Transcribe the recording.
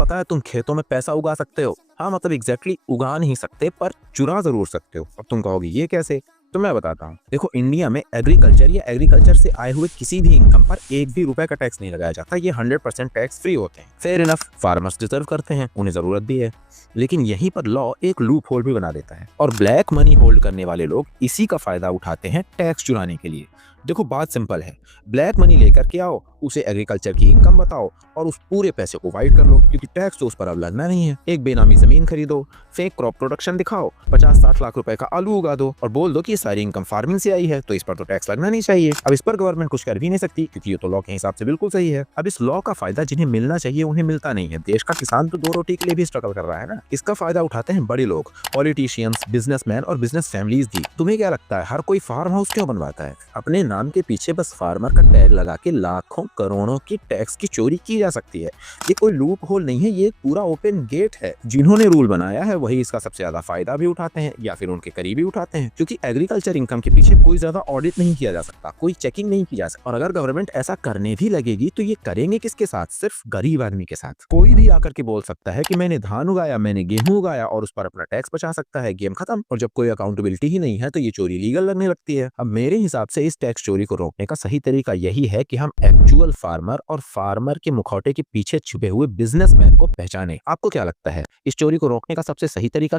पता है तुम खेतों में पैसा उगा सकते हो। हाँ मतलब एग्जैक्टली उगा नहीं सकते पर चुरा जरूर सकते हो। अब तुम कहोगे ये कैसे, तो मैं बताता हूँ। देखो इंडिया में एग्रीकल्चर या एग्रीकल्चर से आए हुए किसी भी इनकम पर एक भी रुपए का टैक्स नहीं लगाया जाता। ये 100% टैक्स फ्री होते हैं। फेयर इनफ, फार्मर्स डिजर्व करते हैं, उन्हें जरूरत भी है। लेकिन यहीं पर लॉ एक लूप होल भी बना देता है और ब्लैक मनी होल्ड करने वाले लोग इसी का फायदा उठाते हैं टैक्स चुराने के लिए। देखो बात सिंपल है, ब्लैक मनी लेकर के आओ, उसे एग्रीकल्चर की इनकम बताओ और उस पूरे पैसे को वाइट कर लो, क्योंकि टैक्स तो उस पर अब लगना नहीं है। एक बेनामी जमीन खरीदो, फेक क्रॉप प्रोडक्शन दिखाओ, 50-60 लाख रुपए का आलू उगा दो और बोल दो कि ये सारी इनकम फार्मिंग से आई है, तो इस पर तो टैक्स लगना नहीं चाहिए। अब इस पर गवर्नमेंट कुछ कर भी नहीं सकती, क्योंकि ये तो लॉ के हिसाब से बिल्कुल सही है। अब इस लॉ का फायदा जिन्हें मिलना चाहिए उन्हें मिलता नहीं है। देश का किसान तो 2 रोटी के लिए भी स्ट्रगल कर रहा है ना। इसका फायदा उठाते हैं बड़े लोग, पॉलिटिशियंस, बिजनेसमैन और बिजनेस फैमिलीज भी। तुम्हें क्या लगता है हर कोई फार्म हाउस क्यों बनवाता है? अपने नाम के पीछे बस फार्मर का टैग लगा के लाखों करोड़ों की टैक्स की चोरी की जा सकती है। ये कोई लूप होल नहीं है, ये एक पूरा ओपन गेट है। जिन्होंने रूल बनाया है वही इसका सबसे ज्यादा फायदा भी उठाते हैं या फिर उनके करीबी उठाते हैं, क्योंकि एग्रीकल्चर इनकम के पीछे कोई ज्यादा ऑडिट नहीं किया जा सकता, कोई चेकिंग नहीं की जा सकती। और अगर गवर्नमेंट ऐसा करने भी लगेगी तो ये करेंगे किसके साथ? सिर्फ गरीब आदमी के साथ। कोई भी आकर के बोल सकता है कि मैंने धान उगाया, मैंने गेहूं उगाया और उस पर अपना टैक्स बचा सकता है, गेम खत्म। और जब कोई अकाउंटेबिलिटी ही नहीं है तो ये चोरी लीगल लगने लगती है। अब मेरे हिसाब से इस टैक्स चोरी को रोकने का सही तरीका यही है कि हम एक्चुअल फार्मर और फार्मर के मुखौटे के पीछे छुपे हुए बिजनेसमैन को पहचाने। आपको क्या लगता है इस चोरी को रोकने का सबसे सही तरीका क्या